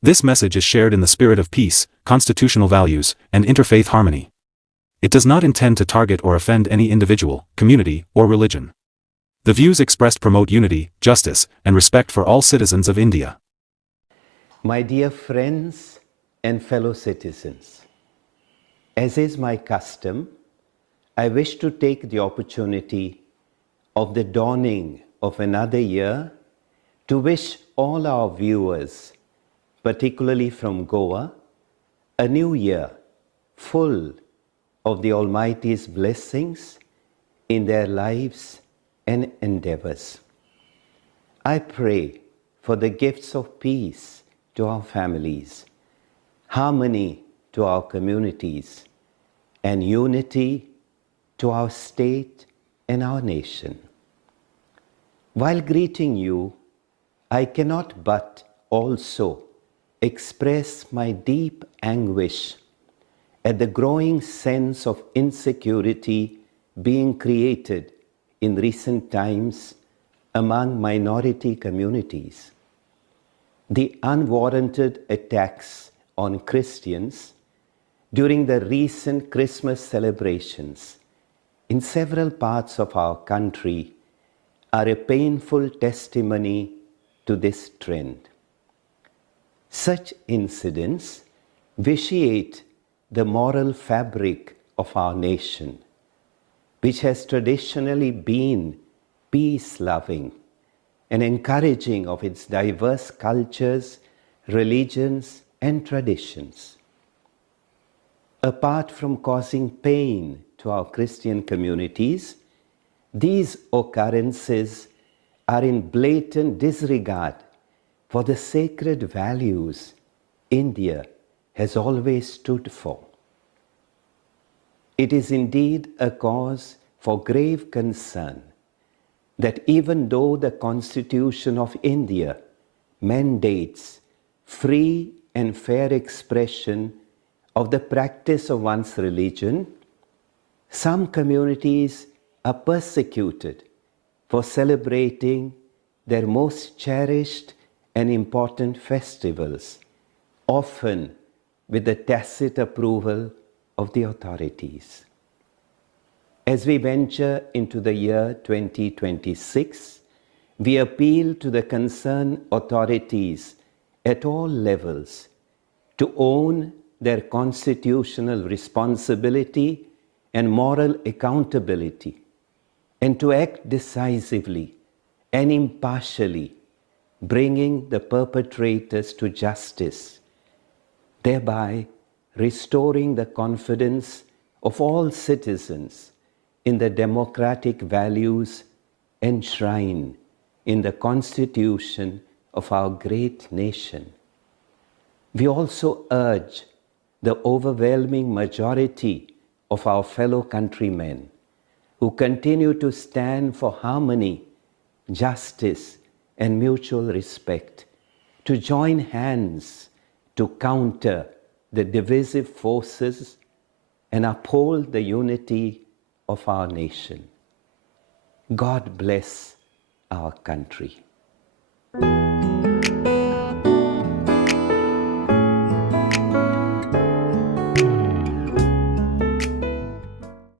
This message is shared in the spirit of peace, constitutional values, and interfaith harmony. It does not intend to target or offend any individual, community, or religion. The views expressed promote unity, justice, and respect for all citizens of India. My dear friends and fellow citizens, as is my custom, I wish to take the opportunity of the dawning of another year to wish all our viewers, particularly from Goa, a new year full of the Almighty's blessings in their lives and endeavors. I pray for the gifts of peace to our families, harmony to our communities, and unity to our state and our nation. While greeting you, I cannot but also express my deep anguish at the growing sense of insecurity being created in recent times among minority communities. The unwarranted attacks on Christians during the recent Christmas celebrations in several parts of our country are a painful testimony to this trend. Such incidents vitiate the moral fabric of our nation, which has traditionally been peace-loving and encouraging of its diverse cultures, religions, and traditions. Apart from causing pain to our Christian communities, these occurrences are in blatant disregard for the sacred values India has always stood for. It is indeed a cause for grave concern that even though the Constitution of India mandates free and fair expression of the practice of one's religion, some communities are persecuted for celebrating their most cherished and important festivals, often with the tacit approval of the authorities. As we venture into the year 2026, we appeal to the concerned authorities at all levels to own their constitutional responsibility and moral accountability, and to act decisively and impartially, bringing the perpetrators to justice, thereby restoring the confidence of all citizens in the democratic values enshrined in the Constitution of our great nation. We also urge the overwhelming majority of our fellow countrymen who continue to stand for harmony, justice, and mutual respect to join hands to counter the divisive forces and uphold the unity of our nation. God bless our country.